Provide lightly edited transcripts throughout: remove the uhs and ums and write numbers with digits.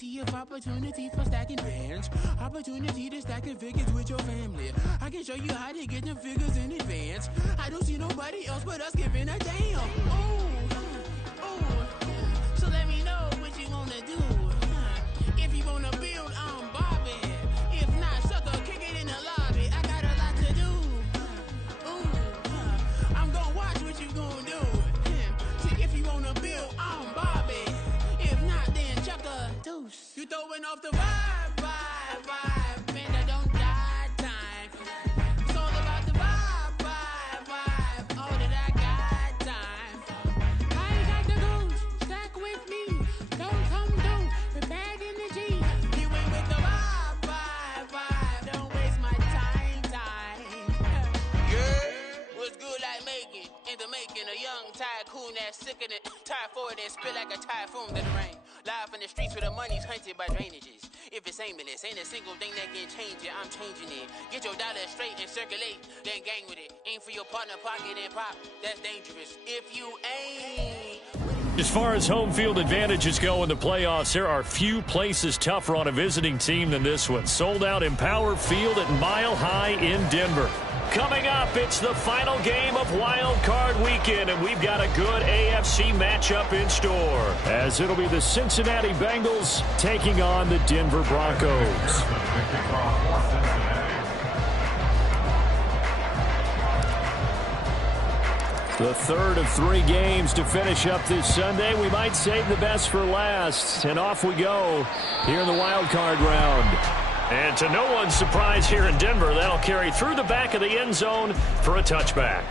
Opportunity for stacking bands. Opportunity to stacking figures with your family. I can show you how to get them figures in advance. I don't see nobody else but us giving a damn. Ooh. So let me know what you wanna do. If you wanna build, I'm Bobby. If not, sucker, kick it in the lobby. I got a lot to do. I'm gonna watch what you gonna do. See, if you wanna build, I'm Bobby. If not, then chuck a deuce. You throwing off the vibe. Man, I don't die time. It's all about the vibe. All that I got time. I ain't got the goose. Stack with me. Don't come through. We're back in the G. You ain't with the vibe. Don't waste my time. Yeah, what's good like making? In the making, a young tycoon that's sick in it. Tired for it and spit like a typhoon to the rain. Live in the streets where the money's hunted by drainages. If it's aimless, ain't a single thing that can change it. I'm changing it. Get your dollar straight and circulate, then gang with it. Aim for your partner, pocket and pop. That's dangerous. If you ain't. As far as home field advantages go in the playoffs, there are few places tougher on a visiting team than this one. Sold out Empower Field at Mile High in Denver. Coming up, it's the final game of Wild Card Weekend, and we've got a good AFC matchup in store, as it'll be the Cincinnati Bengals taking on the Denver Broncos. The third of 3 games to finish up this Sunday. We might save the best for last, and off we go here in the Wild Card round. And to no one's surprise here in Denver, that'll carry through the back of the end zone for a touchback.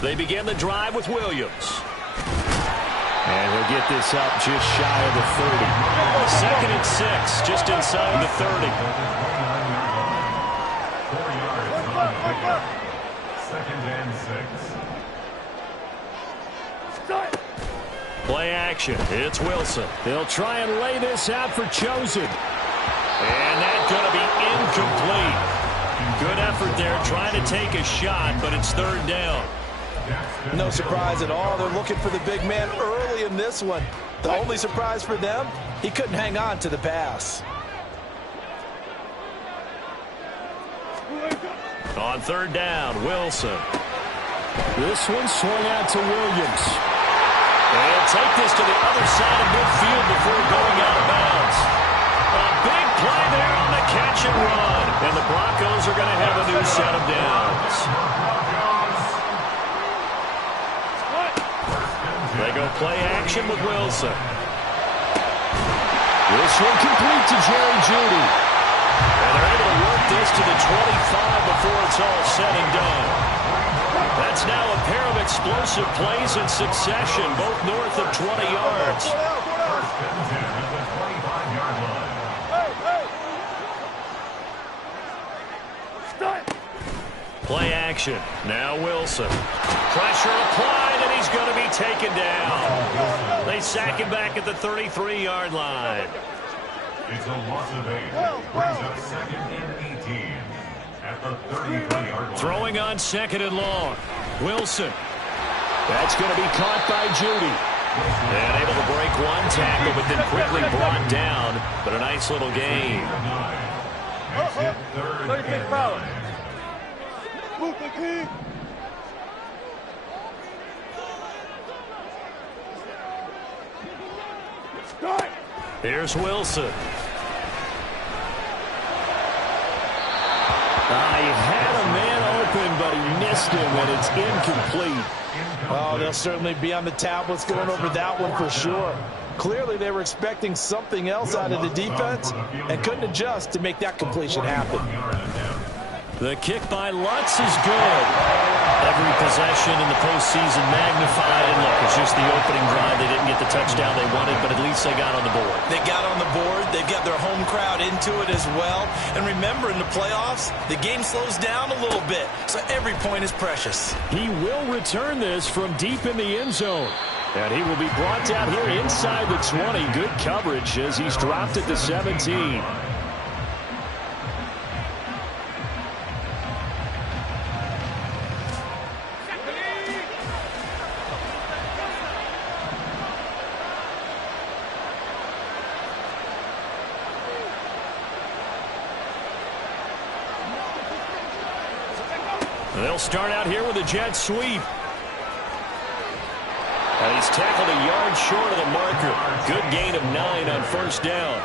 They begin the drive with Williams. And he'll get this up just shy of the 30. 2nd and 6, just inside the 30. 2nd and 6. Play action. It's Wilson. They'll try and lay this out for Chosen. And that's going to be incomplete. Good effort there trying to take a shot, but it's 3rd down. No surprise at all. They're looking for the big man early in this one. The only surprise for them, he couldn't hang on to the pass. On 3rd down, Wilson. This one swung out to Williams. They'll take this to the other side of midfield before going out of bounds. A big play there on the catch and run. And the Broncos are going to have a new set of downs. They go play action with Wilson. This one complete to Jerry Jeudy. And they're able to work this to the 25 before it's all said and done. That's now a pair of explosive plays in succession, both north of 20 yards. Play action. Now Wilson. Pressure applied, and he's going to be taken down. They sack him back at the 33-yard line. It's a loss of 8. Brings up 2nd and 18 at the 33-yard line. Throwing on 2nd and long. Wilson. That's going to be caught by Jeudy. And able to break one tackle, but then quickly brought down. But a nice little gain. Makes it 3rd and 9. Here's Wilson. He had a man open, but he missed him, and it's incomplete. Oh, they'll certainly be on the tablets going over that one for sure. Clearly, they were expecting something else out of the defense and couldn't adjust to make that completion happen. The kick by Lutz is good. Every possession in the postseason magnified. And look, it's just the opening drive. They didn't get the touchdown they wanted, but at least they got on the board. They got on the board. They've got their home crowd into it as well. And remember, in the playoffs, the game slows down a little bit, so every point is precious. He will return this from deep in the end zone. And he will be brought down here inside the 20. Good coverage as he's dropped at the 17. They'll start out here with a jet sweep. And he's tackled a yard short of the marker. Good gain of 9 on first down.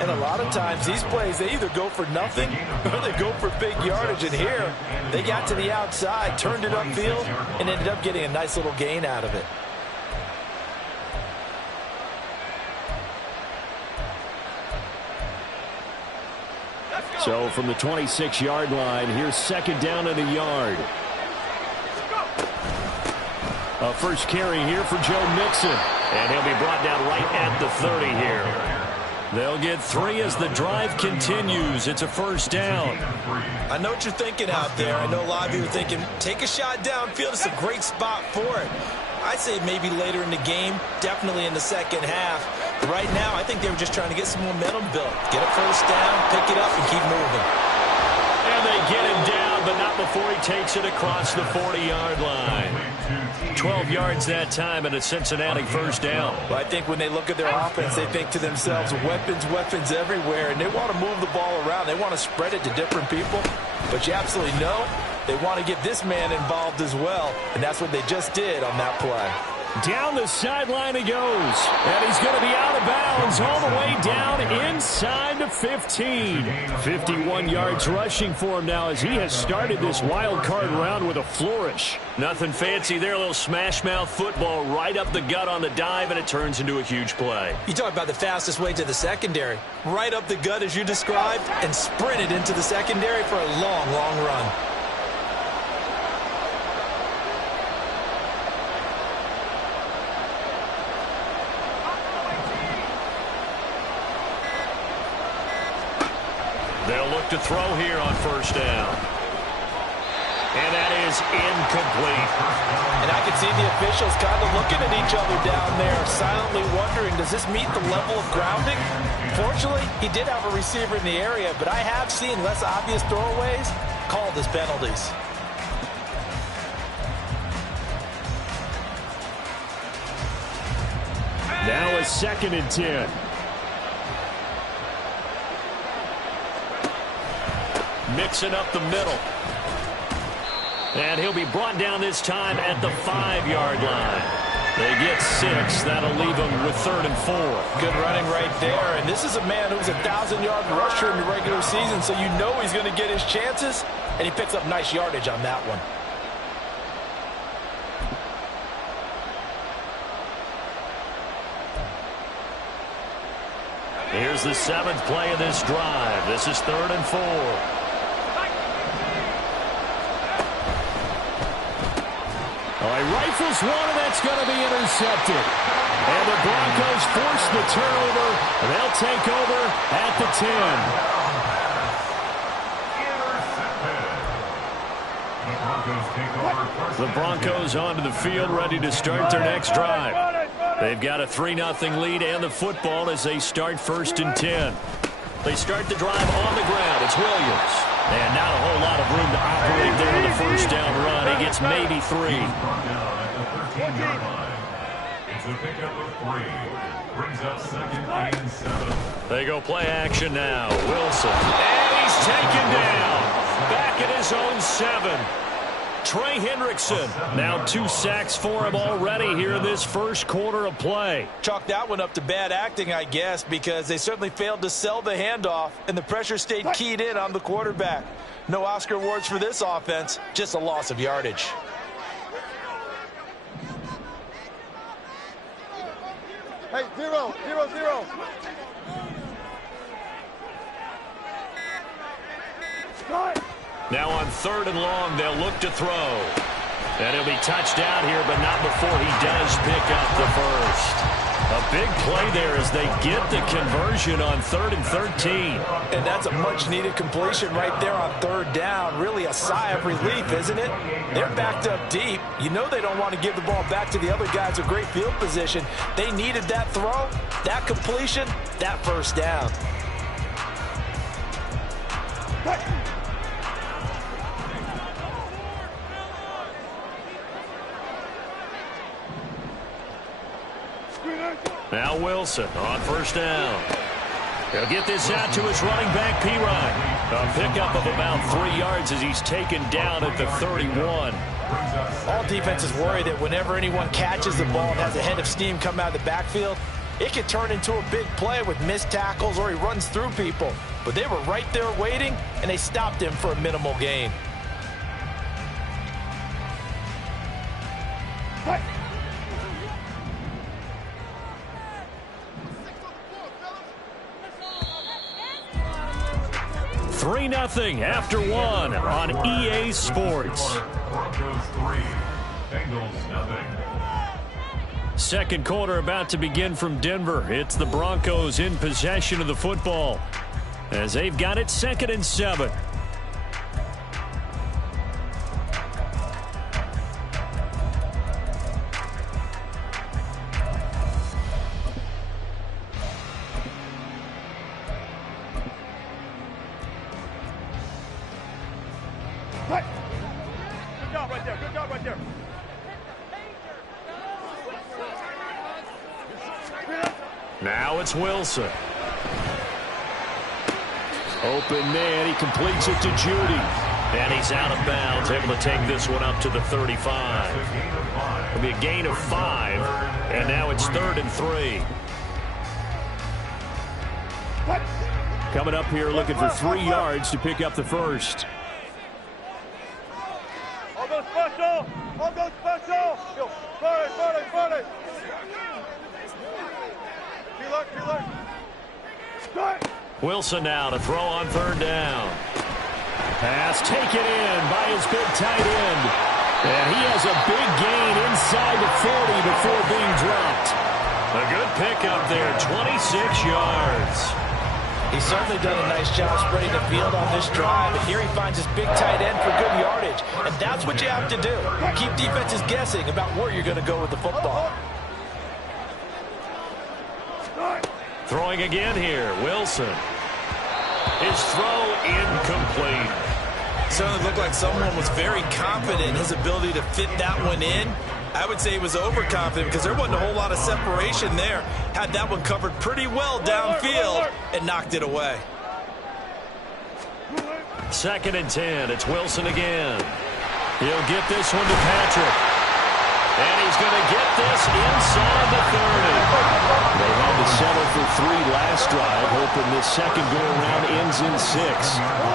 And a lot of times these plays, they either go for nothing or they go for big yardage. And here, they got to the outside, turned it upfield, and ended up getting a nice little gain out of it. So from the 26-yard line, here's second down and a yard. A first carry here for Joe Mixon. And he'll be brought down right at the 30 here. They'll get 3 as the drive continues. It's a first down. I know what you're thinking out there. I know a lot of you are thinking, take a shot downfield. It's a great spot for it. I'd say maybe later in the game, definitely in the second half. But right now, I think they were just trying to get some momentum built. Get a first down, pick it up, and keep moving. And they get him down, but not before he takes it across the 40-yard line. 12 yards that time, and a Cincinnati first down. Well, I think when they look at their offense, they think to themselves, weapons everywhere, and they want to move the ball around. They want to spread it to different people. But you absolutely know they want to get this man involved as well, and that's what they just did on that play. Down the sideline he goes, and he's going to be out of bounds all the way down inside the 15. 51 yards rushing for him now as he has started this wild card round with a flourish. Nothing fancy there, a little smash mouth football right up the gut on the dive, and it turns into a huge play. You talk about the fastest way to the secondary. Right up the gut as you described, and sprinted into the secondary for a long, long run. They'll look to throw here on first down. And that is incomplete. And I can see the officials kind of looking at each other down there, silently wondering, does this meet the level of grounding? Fortunately, he did have a receiver in the area, but I have seen less obvious throwaways called as penalties. Now a 2nd and 10. Mixing up the middle. And he'll be brought down this time at the 5-yard line. They get 6. That'll leave them with 3rd and 4. Good running right there. And this is a man who's a 1,000-yard rusher in the regular season, so you know he's going to get his chances. And he picks up nice yardage on that one. Here's the 7th play of this drive. This is 3rd and 4. He rifles one, and that's going to be intercepted. And the Broncos force the turnover, and they'll take over at the 10. The Broncos onto the field, ready to start their next drive. They've got a 3-0 lead and the football as they start 1st and 10. They start the drive on the ground. It's Williams. And not a whole lot of room to operate there with a first down run. He gets maybe 3. It's a pickup of 3. Brings up 2nd and 7. They go play action now. Wilson. And he's taken down. Back at his own 7. Trey Hendrickson. Now 2 sacks for him already here in this first quarter of play. Chalk that one up to bad acting, I guess, because they certainly failed to sell the handoff, and the pressure stayed keyed in on the quarterback. No Oscar awards for this offense, just a loss of yardage. Hey, 0-0-0. Now on 3rd and long, they'll look to throw. And he'll be touched out here, but not before he does pick up the first. A big play there as they get the conversion on 3rd and 13. And that's a much-needed completion right there on 3rd down. Really a sigh of relief, isn't it? They're backed up deep. You know they don't want to give the ball back to the other guys with great field position. They needed that throw, that completion, that first down. Now Wilson on 1st down. He'll get this out to his running back, Pirine. A pickup of about 3 yards as he's taken down at the 31. All defenses worry that whenever anyone catches the ball and has a head of steam come out of the backfield, it could turn into a big play with missed tackles or he runs through people. But they were right there waiting, and they stopped him for a minimal gain. Hey. 3-0 after 1 on EA Sports. Broncos 3, Bengals nothing. Second quarter about to begin from Denver. It's the Broncos in possession of the football as they've got it 2nd and 7. Good job right there. Good job right there. Now it's Wilson. Open man. He completes it to Judy. And he's out of bounds, able to take this one up to the 35. It'll be a gain of 5. And now it's 3rd and 3. Coming up here looking for 3 yards to pick up the first. I'll go special. I'll go special. Go. Burn it. Start. Wilson now to throw on 3rd down. Pass taken in by his big tight end. And he has a big gain inside the 40 before being dropped. A good pickup there, 26 yards. He's certainly done a nice job spreading the field on this drive, and here he finds his big tight end for good yardage. And that's what you have to do. Keep defenses guessing about where you're going to go with the football. Throwing again here, Wilson. His throw incomplete. Certainly looked like someone was very confident in his ability to fit that one in. I would say he was overconfident because there wasn't a whole lot of separation there. Had that one covered pretty well downfield and knocked it away. 2nd and 10. It's Wilson again. He'll get this one to Patrick. And he's going to get this inside the 30. They had to settle for 3 last drive, hoping this second go-around ends in 6.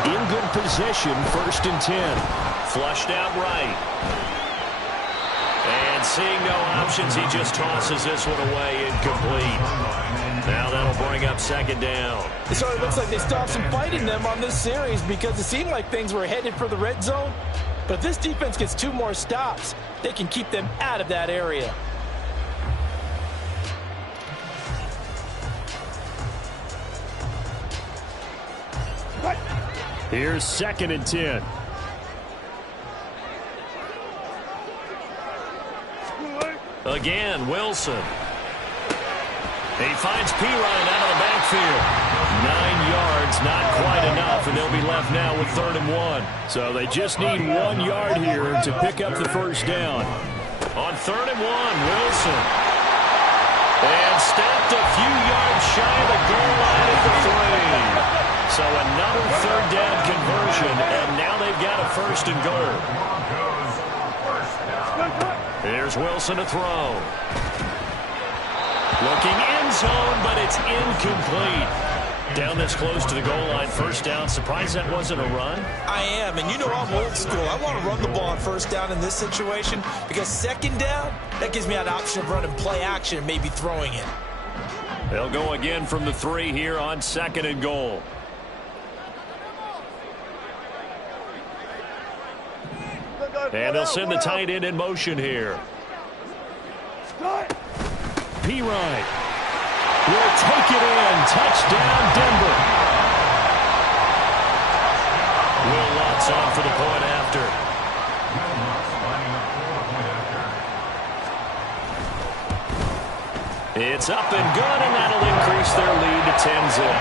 In good position, 1st and 10. Flushed out right. And seeing no options, he just tosses this one away incomplete. Now that'll bring up 2nd down. It sort of looks like they stopped some fight in them on this series because it seemed like things were headed for the red zone. But if this defense gets 2 more stops, they can keep them out of that area. Here's 2nd and 10. Again, Wilson. He finds Pirine out of the backfield. 9 yards, not quite enough, and they'll be left now with 3rd and 1. So they just need 1 yard here to pick up the first down. On 3rd and 1, Wilson. And stopped a few yards shy of the goal line at the 3. So another 3rd down conversion, and now they've got a 1st and goal. Here's Wilson to throw. Looking end zone, but it's incomplete. Down this close to the goal line, 1st down. Surprised that wasn't a run? I am, and you know I'm old school. I want to run the ball on 1st down in this situation because 2nd down, that gives me an option of running play action and maybe throwing it. They'll go again from the 3 here on 2nd and goal. And they'll send the tight end in motion here. Pirine will take it in. Touchdown, Denver. Will Lutz on for the point after. It's up and good, and that'll increase their lead to 10-zip.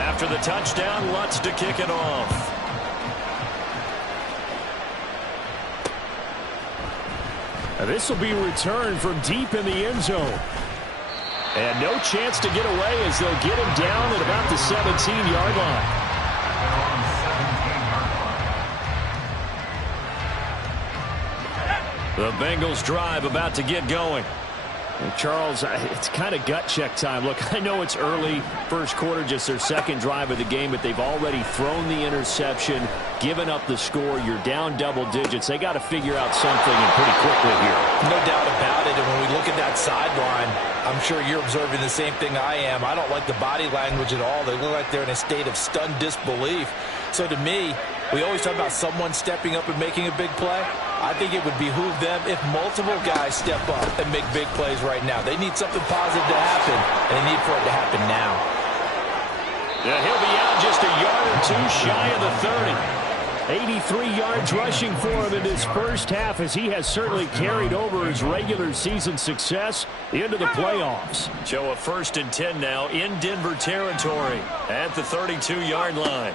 After the touchdown, Lutz to kick it off. This will be returned from deep in the end zone. And no chance to get away as they'll get him down at about the 17-yard line. The Bengals drive about to get going. And Charles, it's kind of gut check time. Look, I know it's early, first quarter, just their second drive of the game, but they've already thrown the interception, given up the score. You're down double digits. They got to figure out something, and pretty quickly here. No doubt about it. And when we look at that sideline, I'm sure you're observing the same thing I am. I don't like the body language at all. They look like they're in a state of stunned disbelief. So to me, we always talk about someone stepping up and making a big play. I think it would behoove them if multiple guys step up and make big plays right now. They need something positive to happen, and they need for it to happen now. Yeah, he'll be out just a yard or two shy of the 30. 83 yards rushing for him in his first half, as he has certainly carried over his regular season success into the playoffs. Show a 1st and 10 now in Denver territory at the 32-yard line.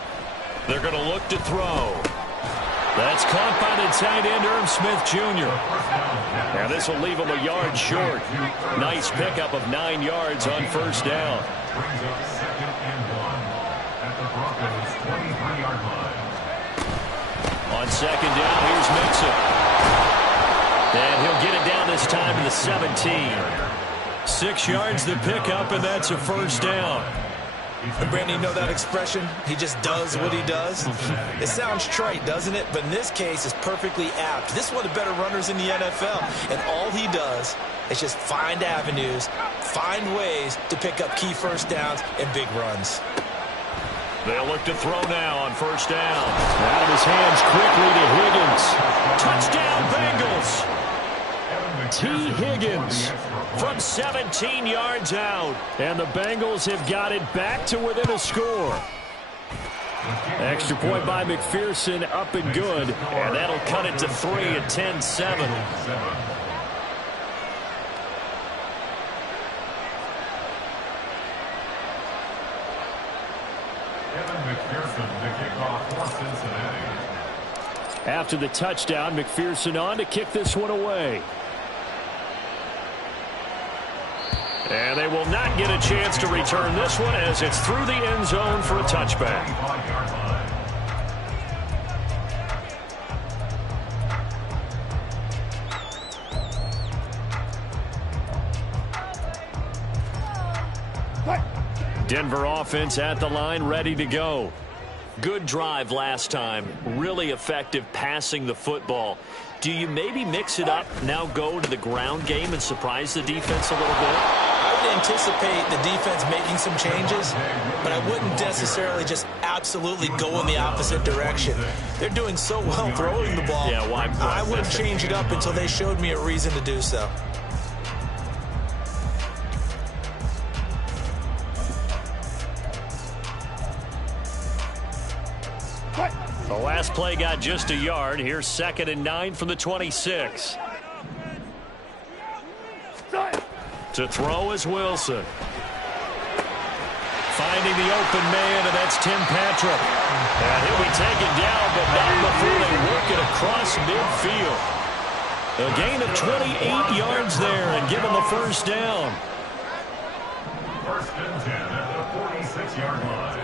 They're going to look to throw. That's caught by the tight end, Irv Smith Jr. Now this will leave him a yard short. Nice pickup of 9 yards on first down. Brings up 2nd and 1 at the Broncos' 23-yard line. On second down, here's Mixon. And he'll get it down this time to the 17. 6 yards the pickup, and that's a first down. And Brandon, you know that expression? He just does what he does. It sounds trite, doesn't it? But in this case, it's perfectly apt. This is one of the better runners in the NFL. And all he does is just find avenues, find ways to pick up key first downs and big runs. They'll look to throw now on first down. Out of his hands quickly to Higgins. Touchdown, Bengals. T. Higgins from 17 yards out. And the Bengals have got it back to within a score. Extra point by McPherson, up and good. And that'll cut it to 3 at 10-7. After the touchdown, McPherson on to kick this one away. And they will not get a chance to return this one as it's through the end zone for a touchback. Denver offense at the line, ready to go. Good drive last time. Really effective passing the football. Do you maybe mix it up, now go to the ground game and surprise the defense a little bit? I would anticipate the defense making some changes, but I wouldn't necessarily just absolutely go in the opposite direction. They're doing so well throwing the ball. Yeah, why? I wouldn't change it up until they showed me a reason to do so. The last play got just a yard. Here's 2nd and 9 from the 26. To throw is Wilson. Finding the open man, and that's Tim Patrick. And he'll be taken down, but not before they work it across midfield. A gain of 28 yards there and give him the first down. 1st and 10 at the 46-yard line.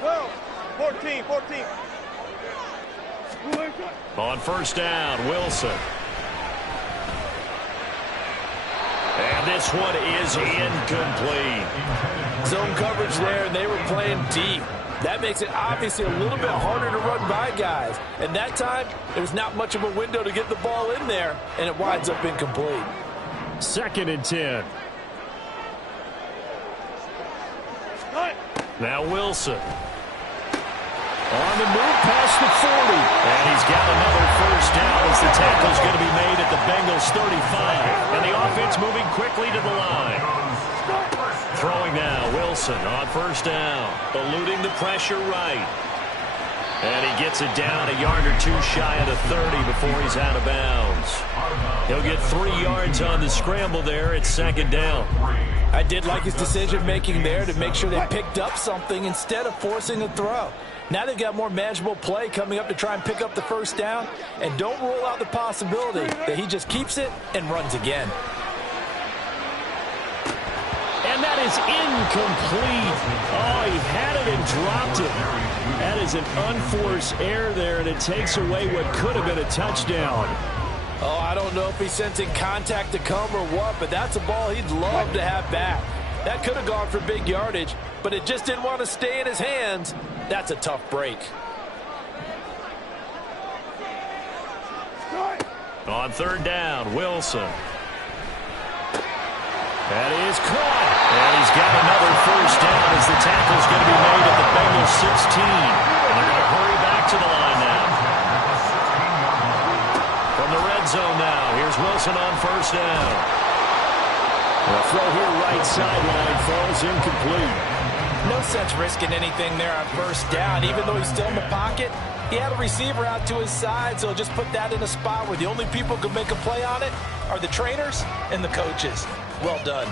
12, 14. On first down, Wilson. And this one is incomplete. Zone coverage there, and they were playing deep. That makes it obviously a little bit harder to run by guys. And that time, there's not much of a window to get the ball in there, and it winds up incomplete. 2nd and 10. Now Wilson. On the move past the 40. And he's got another first down as the tackle's going to be made at the Bengals 35. And the offense moving quickly to the line. Throwing now, Wilson on first down. Eluding the pressure right. And he gets it down a yard or two shy of the 30 before he's out of bounds. He'll get 3 yards on the scramble there at 2nd down. I did like his decision-making there to make sure they picked up something instead of forcing a throw. Now they've got more manageable play coming up to try and pick up the first down, and don't rule out the possibility that he just keeps it and runs again. And that is incomplete. Oh, he had it and dropped it. That is an unforced error there, and it takes away what could have been a touchdown. Oh, I don't know if he's sensing contact to come or what, but that's a ball he'd love to have back. That could have gone for big yardage, but it just didn't want to stay in his hands. That's a tough break. On 3rd down, Wilson. That is caught. And he's got another first down as the tackle's going to be made at the Bengals 16. And they're going to hurry back to the line now. From the red zone now, here's Wilson on first down. The throw here right sideline falls incomplete. No sense risking anything there on first down. Even though he's still in the pocket, he had a receiver out to his side, so just put that in a spot where the only people who can make a play on it are the trainers and the coaches. Well done.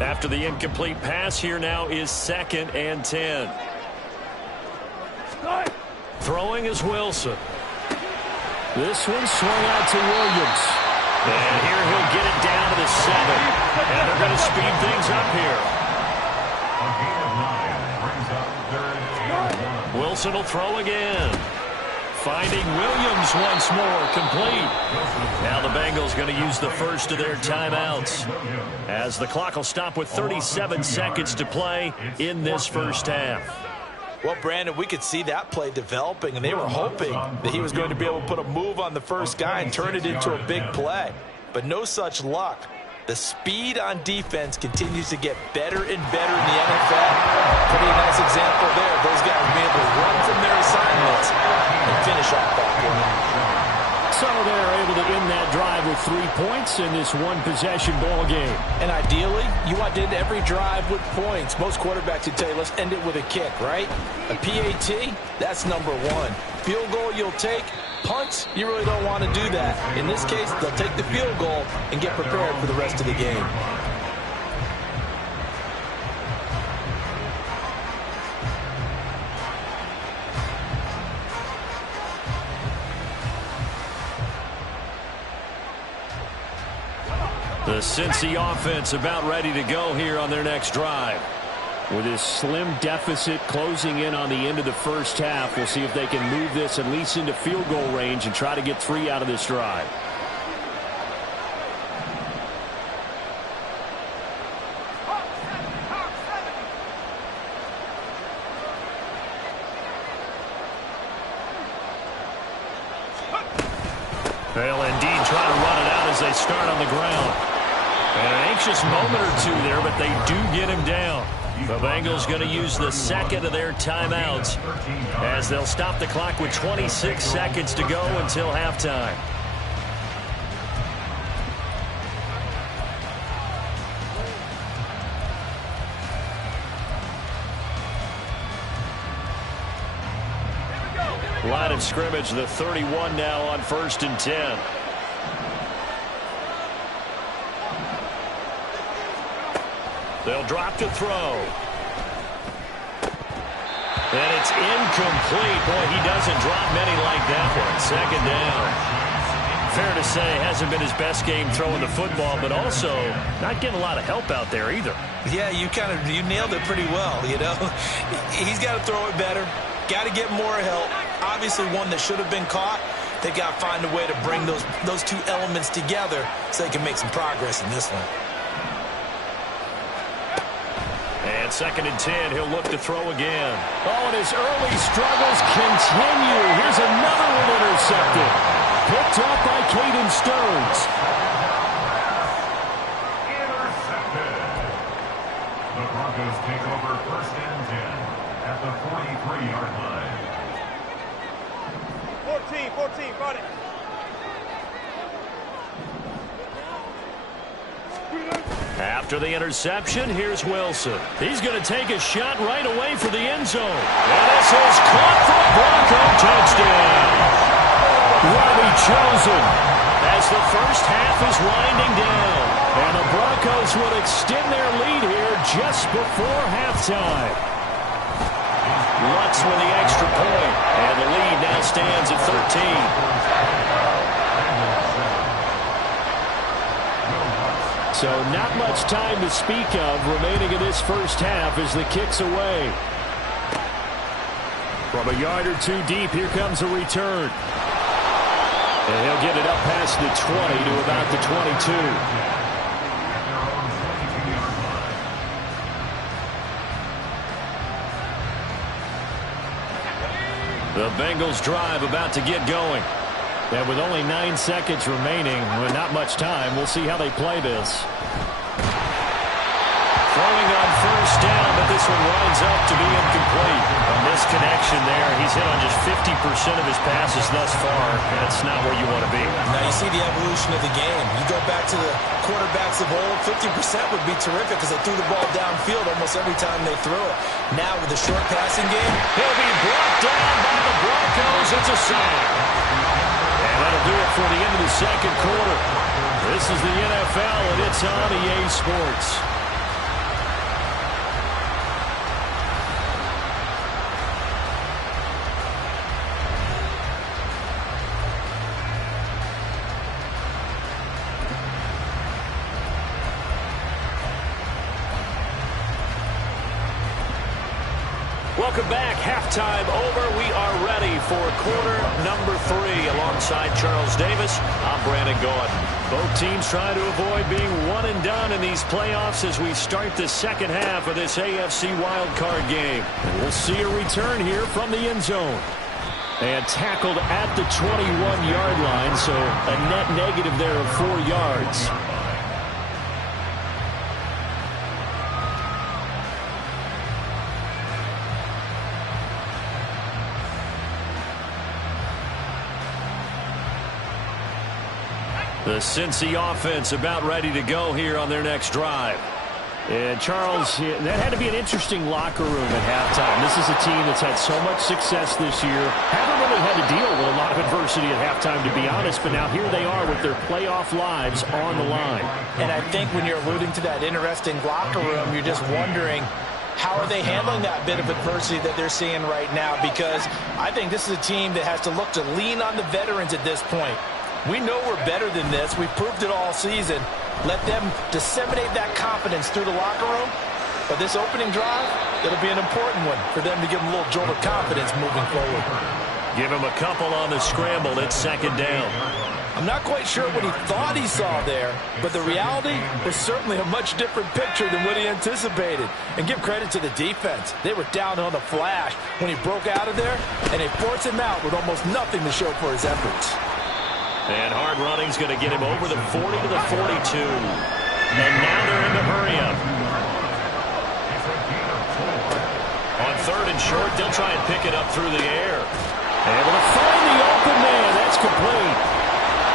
After the incomplete pass, here now is 2nd and 10. Throwing is Wilson. This one swung out to Williams. And here he'll get it down to the 7. And they're going to speed things up here. A gain of 9 brings up 3rd and 1. Wilson will throw again. Finding Williams once more, complete. Now the Bengals going to use the first of their timeouts as the clock will stop with 37 seconds to play in this first half. Well, Brandon, we could see that play developing, and they were hoping that he was going to be able to put a move on the first guy and turn it into a big play. But no such luck. The speed on defense continues to get better and better in the NFL. Pretty nice example there. Those guys will be able to run from their assignments and finish off that play. So they're able to end that drive with 3 points in this one-possession ball game. And ideally, you want to end every drive with points. Most quarterbacks would tell you, let's end it with a kick, right? A PAT, that's number 1. Field goal you'll take. Punts, you really don't want to do that. In this case, they'll take the field goal and get prepared for the rest of the game. The Cincy offense about ready to go here on their next drive. With this slim deficit closing in on the end of the first half, we'll see if they can move this at least into field goal range and try to get 3 out of this drive. They'll indeed try to run it out as they start on the ground. And an anxious moment or two there, but they do get him down. The Bengals going to use the second of their timeouts as they'll stop the clock with 26 seconds to go until halftime. Line of scrimmage, the 31 now on 1st and 10. They'll drop to throw. And it's incomplete. Boy, he doesn't drop many like that one. Second down. Fair to say, hasn't been his best game throwing the football, but also not getting a lot of help out there either. Yeah, you nailed it pretty well, you know. He's got to throw it better. Got to get more help. Obviously one that should have been caught. They've got to find a way to bring those two elements together so they can make some progress in this one. And 2nd and 10, he'll look to throw again. Oh, and his early struggles continue. Here's another one intercepted. Picked up by Caden Stearns. Intercepted. The Broncos take over 1st and 10 at the 43-yard line. 14, got it. After the interception, here's Wilson. He's going to take a shot right away for the end zone. And this is caught for a Bronco touchdown. Robbie Chosen as the first half is winding down. And the Broncos will extend their lead here just before halftime. Lutz with the extra point. And the lead now stands at 13. So not much time to speak of remaining in this first half as the kick's away. From a yard or two deep, here comes a return. And he'll get it up past the 20 to about the 22. The Bengals drive about to get going. And with only 9 seconds remaining, with not much time, we'll see how they play this. Throwing on first down, but this one winds up to be incomplete. A misconnection there. He's hit on just 50% of his passes thus far. That's not where you want to be. Now you see the evolution of the game. You go back to the quarterbacks of old, 50% would be terrific because they threw the ball downfield almost every time they threw it. Now with the short passing game, he'll be brought down by the Broncos. It's a sack. And that'll do it for the end of the second quarter. This is the NFL, and it's on EA Sports. Welcome back. Halftime over. We are ready for quarter number 3. Alongside Charles Davis, I'm Brandon Gaudin. Both teams trying to avoid being one and done in these playoffs as we start the second half of this AFC wildcard game. And we'll see a return here from the end zone. And tackled at the 21-yard line, so a net negative there of 4 yards. The Cincy offense about ready to go here on their next drive. And Charles, that had to be an interesting locker room at halftime. This is a team that's had so much success this year. Haven't really had to deal with a lot of adversity at halftime, to be honest. But now here they are with their playoff lives on the line. And I think when you're alluding to that interesting locker room, you're just wondering, how are they handling that bit of adversity that they're seeing right now? Because I think this is a team that has to look to lean on the veterans at this point. We know we're better than this. We've proved it all season. Let them disseminate that confidence through the locker room. But this opening drive, it'll be an important one for them to give them a little jolt of confidence moving forward. Give him a couple on the scramble. It's second down. I'm not quite sure what he thought he saw there, but the reality was certainly a much different picture than what he anticipated. And give credit to the defense. They were down on the flash when he broke out of there, and they forced him out with almost nothing to show for his efforts. And hard running's going to get him over the 40 to the 42. And now they're in the hurry-up. On third and short, they'll try and pick it up through the air. Able to find the open man. That's complete.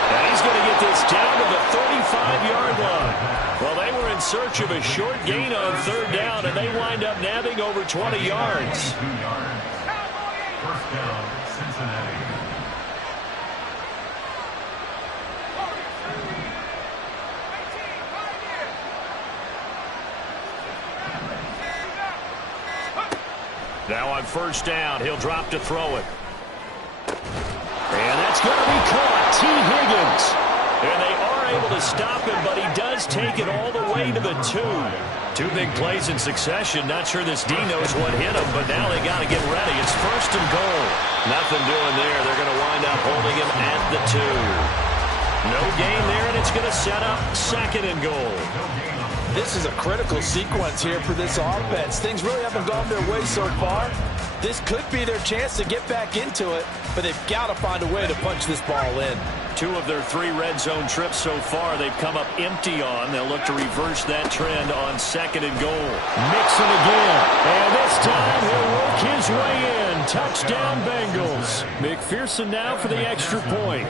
And he's going to get this down to the 35-yard line. Well, they were in search of a short gain on third down, and they wind up nabbing over 20 yards. First down, Cincinnati. Now on first down, he'll drop to throw it. And that's going to be caught. T. Higgins. And they are able to stop him, but he does take it all the way to the 2. 2 big plays in succession. Not sure this D knows what hit him, but now they got to get ready. It's first and goal. Nothing doing there. They're going to wind up holding him at the 2. No gain there, and it's going to set up second and goal. This is a critical sequence here for this offense. Things really haven't gone their way so far. This could be their chance to get back into it, but they've got to find a way to punch this ball in. 2 of their 3 red zone trips so far they've come up empty on. They'll look to reverse that trend on second and goal. Mixon again. And this time he'll work his way in. Touchdown Bengals. McPherson now for the extra point.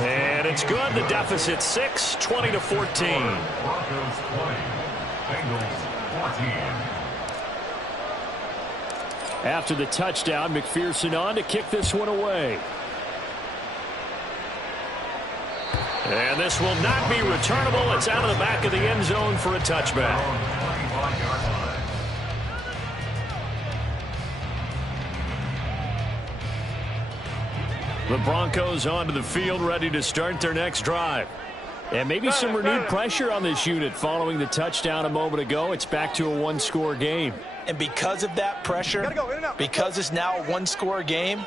And it's good. The deficit 6, 20-14. Broncos 20, Bengals 14. After the touchdown, McPherson on to kick this one away. And this will not be returnable. It's out of the back of the end zone for a touchback. The Broncos onto the field, ready to start their next drive. And maybe some renewed pressure on this unit following the touchdown a moment ago. It's back to a 1-score game. And because of that pressure, because it's now a 1-score game,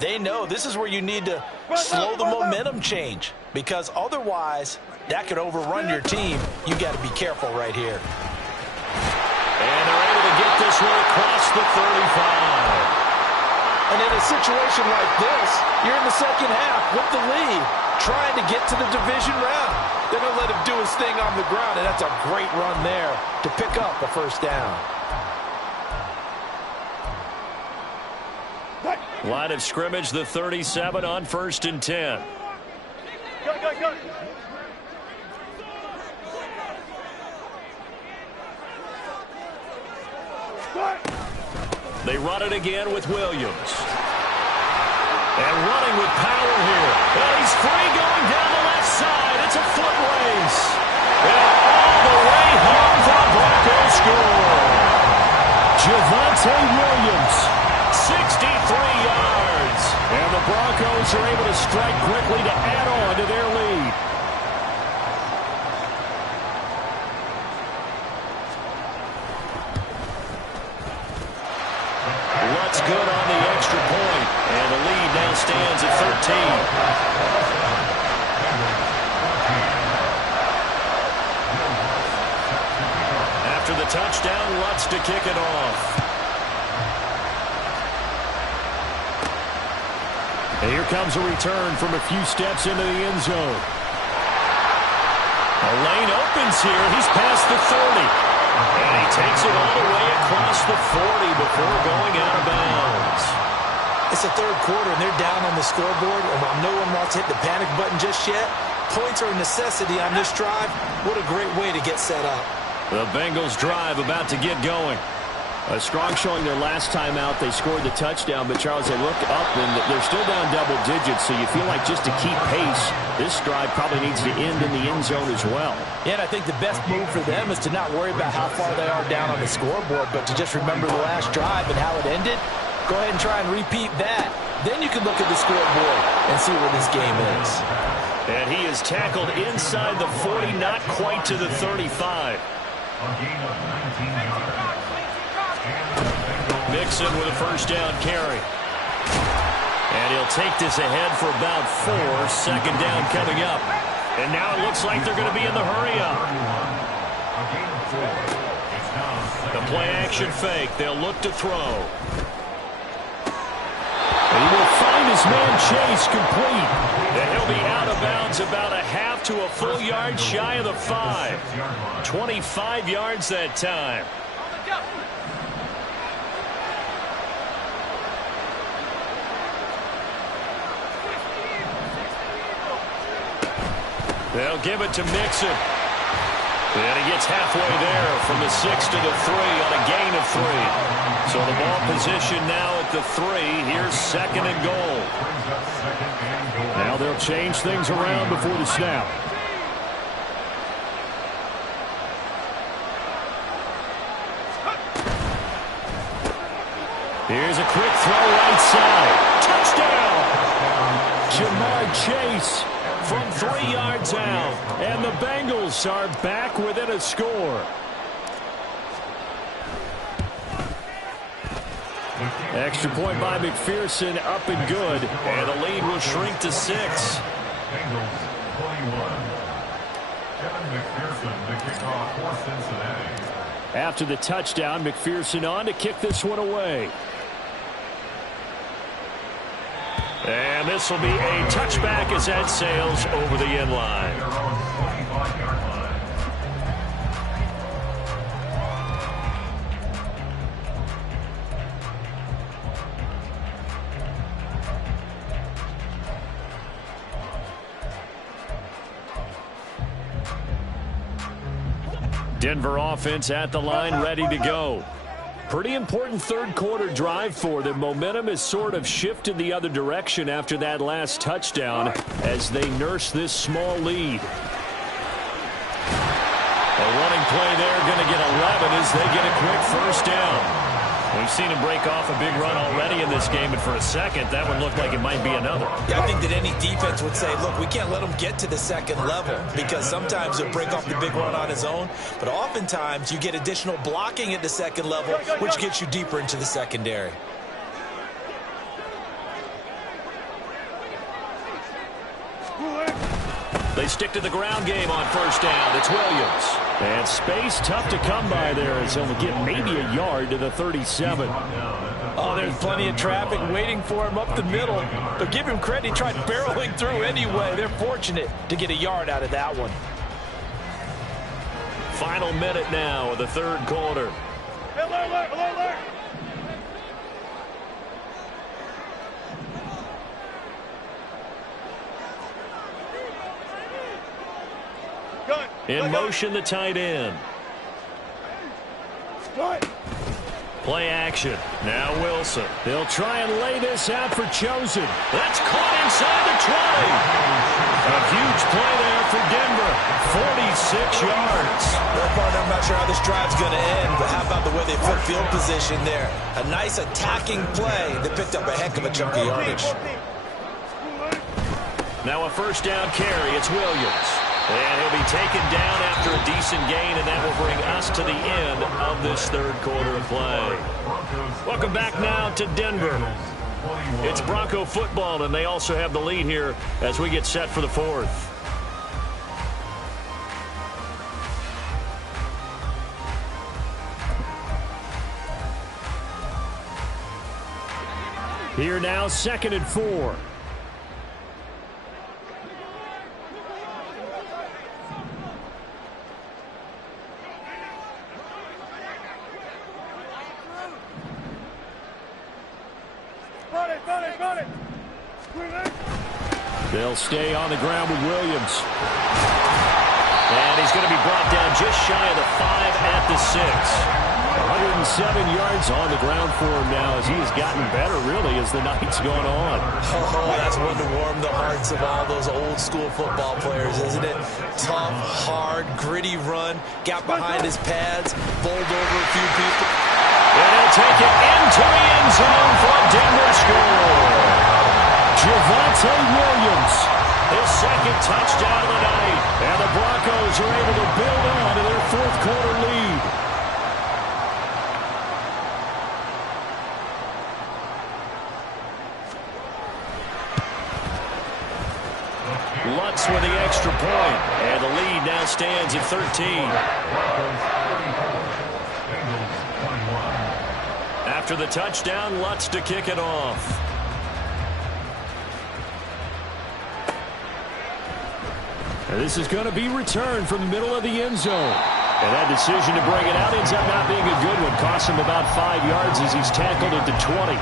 they know this is where you need to slow the momentum change. Because otherwise, that could overrun your team. You got to be careful right here. And they're able to get this one across the 35. And in a situation like this, you're in the second half with the lead, trying to get to the division round. They're going to let him do his thing on the ground, and that's a great run there to pick up a first down. Line of scrimmage, the 37 on 1st and 10. Go. They run it again with Williams. And running with power here. And he's free going down the left side. It's a foot race. And all the way home for a Broncos score. Javonte Williams, 63 yards. And the Broncos are able to strike quickly to add on to their lead. Lutz good on the extra point. And the lead now stands at 13. After the touchdown, Lutz to kick it off. And here comes a return from a few steps into the end zone. A lane opens here. He's past the 30. And he takes it all the way across the 40 before going out of bounds. It's the third quarter, and they're down on the scoreboard. And while no one wants to hit the panic button just yet, points are a necessity on this drive. What a great way to get set up. The Bengals drive about to get going. A strong showing their last time out. They scored the touchdown, but Charles, they look up and they're still down double digits, so you feel like just to keep pace, this drive probably needs to end in the end zone as well. Yeah, and I think the best move for them is to not worry about how far they are down on the scoreboard, but to just remember the last drive and how it ended. Go ahead and try and repeat that. Then you can look at the scoreboard and see where this game is. And he is tackled inside the 40, not quite to the 35. A gain of 19 yards. Mixon with a first down carry. And he'll take this ahead for about 4. Second down coming up. And now it looks like they're going to be in the hurry-up. The play-action fake. They'll look to throw. And he will find his man Chase complete. And he'll be out of bounds about a half to a full yard shy of the 5. 25 yards that time. They'll give it to Mixon. And he gets halfway there from the 6 to the 3 on a gain of 3. So the ball position now at the 3. Here's 2nd and goal. Now they'll change things around before the snap. Here's a quick throw right side. Touchdown! Jamar Chase from 3 yards out. And the Bengals are back within a score. Extra point by McPherson, up and good. And the lead will shrink to 6. Bengals 21. Kevin McPherson, the kickoff for Cincinnati. After the touchdown, McPherson on to kick this one away. And this will be a touchback as that sails over the end line. Their own 25-yard line. Denver offense at the line, ready to go. Pretty important third quarter drive for them. Momentum has sort of shifted the other direction after that last touchdown as they nurse this small lead. A running play there, going to get 11 as they get a quick first down. We've seen him break off a big run already in this game, and for a second, that one looked like it might be another. Yeah, I think that any defense would say, look, we can't let him get to the second level because sometimes he'll break off the big run on his own, but oftentimes you get additional blocking at the second level, which gets you deeper into the secondary. They stick to the ground game on first down. It's Williams. And space tough to come by there as he'll get maybe a yard to the 37. Oh, there's plenty of traffic waiting for him up the middle. But give him credit, he tried barreling through anyway. They're fortunate to get a yard out of that one. Final minute now of the third quarter. Alert. In motion, the tight end. Play action. Now Wilson. They'll try and lay this out for Chosen. That's caught inside the 20. A huge play there for Denver. 46 yards. Well, partner, I'm not sure how this drive's going to end, but how about the way they put field position there? A nice attacking play that picked up a heck of a chunk of yardage. Now a first down carry. It's Williams. And he'll be taken down after a decent gain, and that will bring us to the end of this third quarter of play. Welcome back now to Denver. It's Bronco football, and they also have the lead here as we get set for the fourth. Here now, 2nd and 4. They'll stay on the ground with Williams. And he's going to be brought down just shy of the 5 at the 6. 107 yards on the ground for him now as he has gotten better, really, as the night's gone on. Oh, that's one to warm the hearts of all those old school football players, isn't it? Tough, hard, gritty run, got behind his pads, bowled over a few people. And he'll take it into the end zone for a Denver score. Javonte Williams, his 2nd touchdown of the night. And the Broncos are able to build on to their fourth quarter lead. Lutz with the extra point. And the lead now stands at 13. After the touchdown, Lutz to kick it off. And this is going to be returned from the middle of the end zone. And that decision to bring it out ends up not being a good one. Cost him about 5 yards as he's tackled at the 20.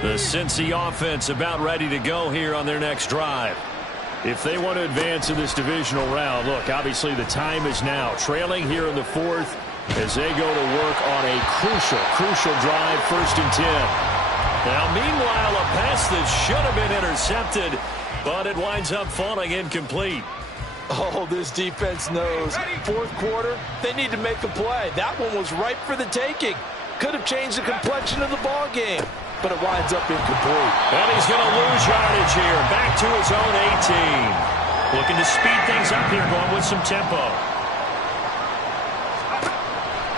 The Cincy offense about ready to go here on their next drive. If they want to advance in this divisional round, look, obviously the time is now. Trailing here in the fourth as they go to work on a crucial drive, 1st and 10. Now, meanwhile, a pass that should have been intercepted, but it winds up falling incomplete. Oh, this defense knows. 4th quarter, they need to make a play. That one was ripe for the taking. Could have changed the complexion of the ball game, but it winds up incomplete. And he's going to lose yardage here, back to his own 18. Looking to speed things up here, going with some tempo.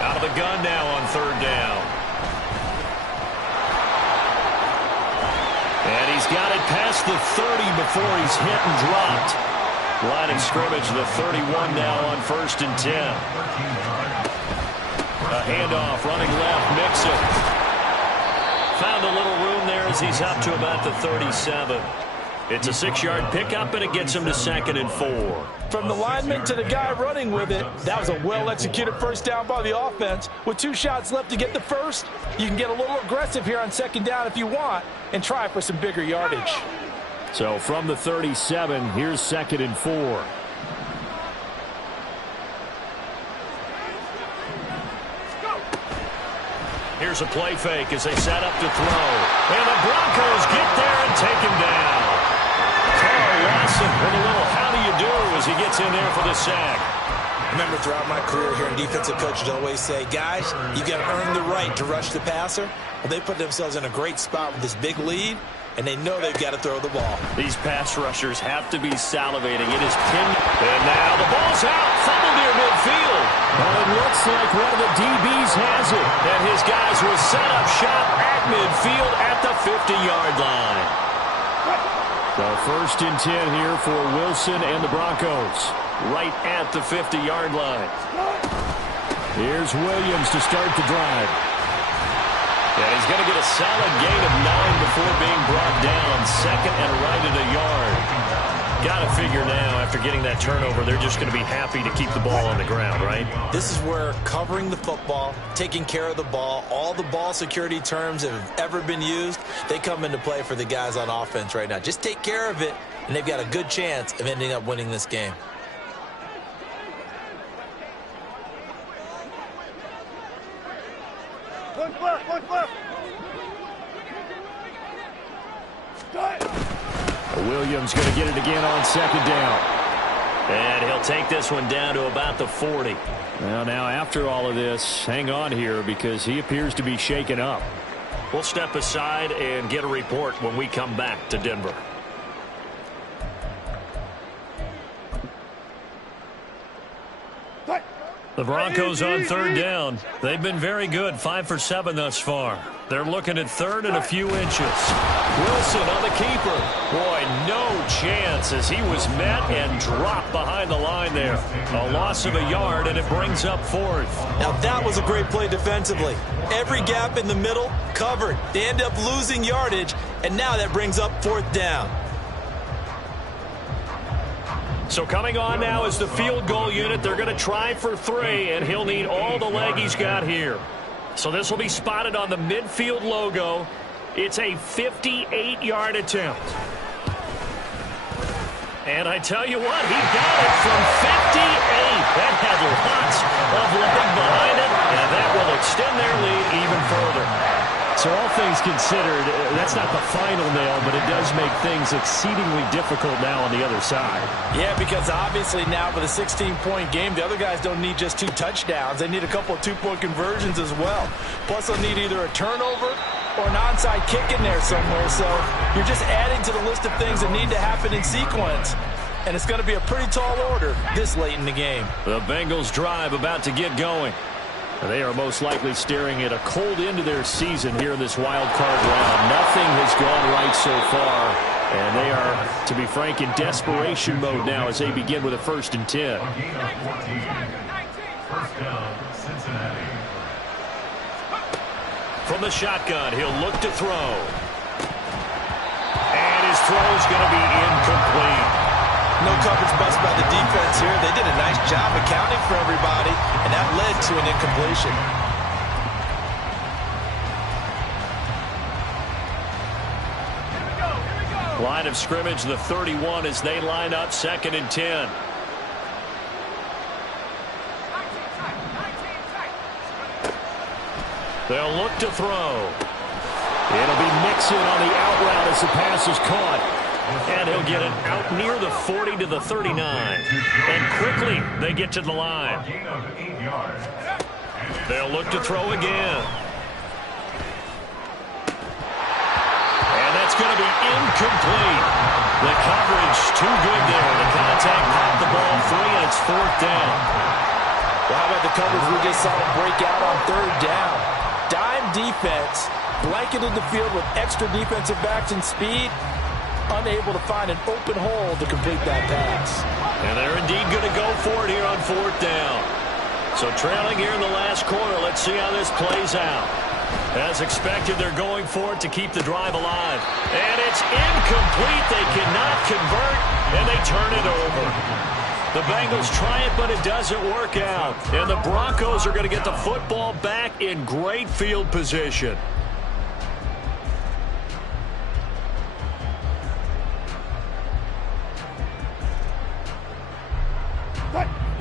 Out of the gun now on 3rd down. And he's got it past the 30 before he's hit and dropped. Line of scrimmage, the 31 now on 1st and 10. A handoff, running left, Mixon. Found a little room there as he's up to about the 37. It's a 6-yard pickup, and it gets him to 2nd and 4. From the lineman to the guy running with it, that was a well-executed 1st down by the offense. With 2 shots left to get the 1st, you can get a little aggressive here on 2nd down if you want and try for some bigger yardage. So from the 37, here's 2nd and 4. Here's a play fake as they set up to throw. And the Broncos get there and take him down. Carl Lawson with a little how do you do as he gets in there for the sack. Remember, throughout my career here, defensive coaches always say, guys, you got to earn the right to rush the passer. Well, they put themselves in a great spot with this big lead, and they know they've got to throw the ball. These pass rushers have to be salivating. It is pinned. And now the ball's out. Fumble near midfield. Well, it looks like one of the DBs has it. And his guys will set up shop at midfield at the 50-yard line. So 1st and 10 here for Wilson and the Broncos. Right at the 50-yard line. Here's Williams to start the drive. And he's going to get a solid gain of 9 before being brought down. 2nd and right at a yard. Got to figure now, after getting that turnover, they're just going to be happy to keep the ball on the ground, right? This is where covering the football, taking care of the ball, all the ball security terms that have ever been used, they come into play for the guys on offense right now. Just take care of it, and they've got a good chance of ending up winning this game. Williams going to get it again on 2nd down. And he'll take this one down to about the 40. Well, now after all of this, hang on here because he appears to be shaken up. We'll step aside and get a report when we come back to Denver. The Broncos on 3rd down. They've been very good, 5 for 7 thus far. They're looking at 3rd and a few inches. Wilson on the keeper. Boy, no chance as he was met and dropped behind the line there. A loss of a yard, and it brings up 4th. Now that was a great play defensively. Every gap in the middle covered. They end up losing yardage, and now that brings up 4th down. So coming on now is the field goal unit. They're going to try for 3, and he'll need all the leg he's got here. So this will be spotted on the midfield logo. It's a 58-yard attempt. And I tell you what, he got it from 58. That had lots of leg behind it, and that will extend their lead even further. So all things considered, that's not the final nail, but it does make things exceedingly difficult now on the other side. Yeah, because obviously now with a 16-point game, the other guys don't need just 2 touchdowns. They need a couple of 2-point conversions as well. Plus, they'll need either a turnover or an onside kick in there somewhere. So you're just adding to the list of things that need to happen in sequence. And it's going to be a pretty tall order this late in the game. The Bengals drive about to get going. They are most likely staring at a cold end to their season here in this wild card round. Nothing has gone right so far, and they are, to be frank, in desperation mode now as they begin with a 1st and 10. A gain of 14. 1st down, Cincinnati. From the shotgun, he'll look to throw. And his throw is going to be incomplete. No coverage bust by the defense here. They did a nice job accounting for everybody, and that led to an incompletion. Line of scrimmage, the 31, as they line up 2nd and 10. They'll look to throw. It'll be Mixon on the out route as the pass is caught. And he'll get it out near the 40 to the 39. And quickly they get to the line. They'll look to throw again. And that's going to be incomplete. The coverage too good there. The contact popped the ball free, and it's 4th down. Well, how about the coverage we just saw them break out on 3rd down? Dime defense, blanketed the field with extra defensive backs and speed, unable to find an open hole to complete that pass. And they're indeed going to go for it here on 4th down. So trailing here in the last quarter, let's see how this plays out. As expected, they're going for it to keep the drive alive. And it's incomplete. They cannot convert, and they turn it over. The Bengals try it, but it doesn't work out. And the Broncos are going to get the football back in great field position.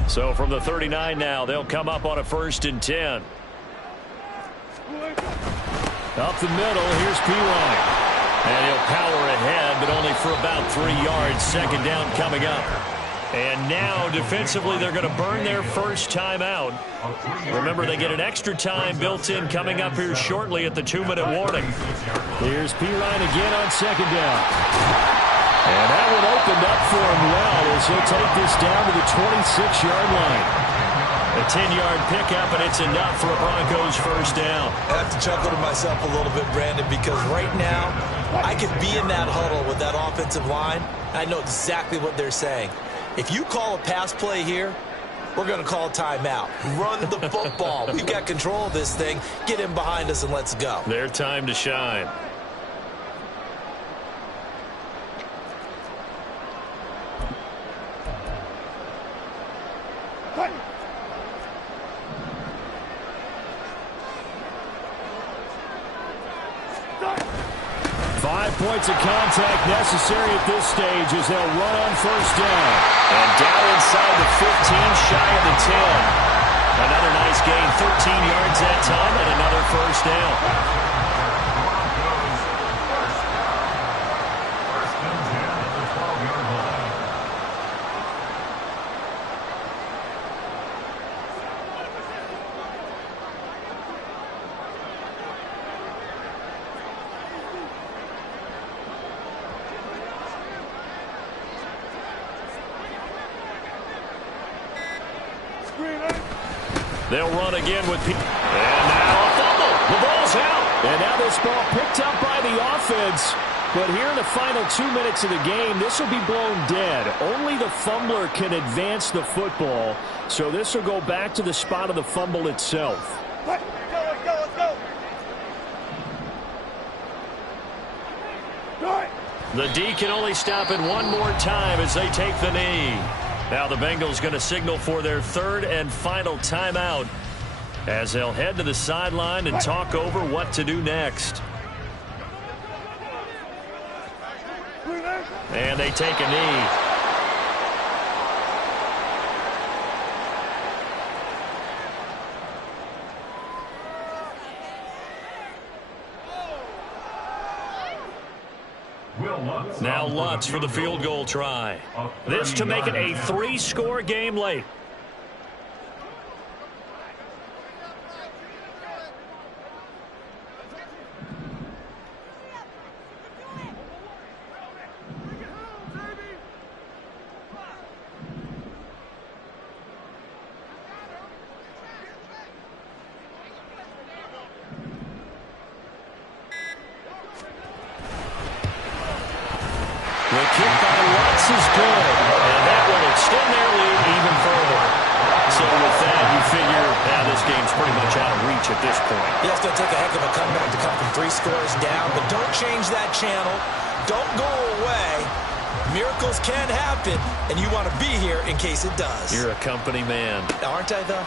So from the 39 now, they'll come up on a 1st and 10. Up the middle, here's Pirine. And he'll power ahead, but only for about 3 yards. 2nd down coming up. And now, defensively, they're going to burn their first timeout. Remember, they get an extra time built in coming up here shortly at the 2-minute warning. Here's Pirine again on 2nd down. And that one opened up for him well as he'll take this down to the 26-yard line. A 10-yard pickup, and it's enough for a Broncos first down. I have to chuckle to myself a little bit, Brandon, because right now I could be in that huddle with that offensive line. I know exactly what they're saying. If you call a pass play here, we're going to call a timeout. Run the football. We've got control of this thing. Get him behind us and let's go. Their time to shine. Hey. 5 points of contact necessary at this stage as they'll run on 1st down. And down inside the 15, shy of the 10. Another nice gain, 13 yards that time, and another 1st down. They'll run again with and now a fumble. The ball's out. And now this ball picked up by the offense. But here in the final 2 minutes of the game, this will be blown dead. Only the fumbler can advance the football. So this will go back to the spot of the fumble itself. Let's go. The D can only stop it one more time as they take the knee. Now the Bengals going to signal for their 3rd and final timeout as they'll head to the sideline and talk over what to do next. And they take a knee. Now Lutz for the field goal try. This to make it a 3-score game late. The kick by Lutz is good, and that will extend their lead even further. So with that, you figure this game's pretty much out of reach at this point. Yeah, it's going to take a heck of a comeback to come from 3 scores down, but don't change that channel. Don't go away. Miracles can happen, and you want to be here in case it does. You're a company man. Aren't I, though?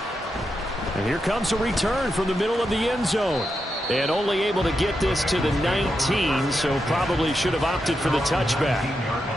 And here comes a return from the middle of the end zone. And only able to get this to the 19, so probably should have opted for the touchback.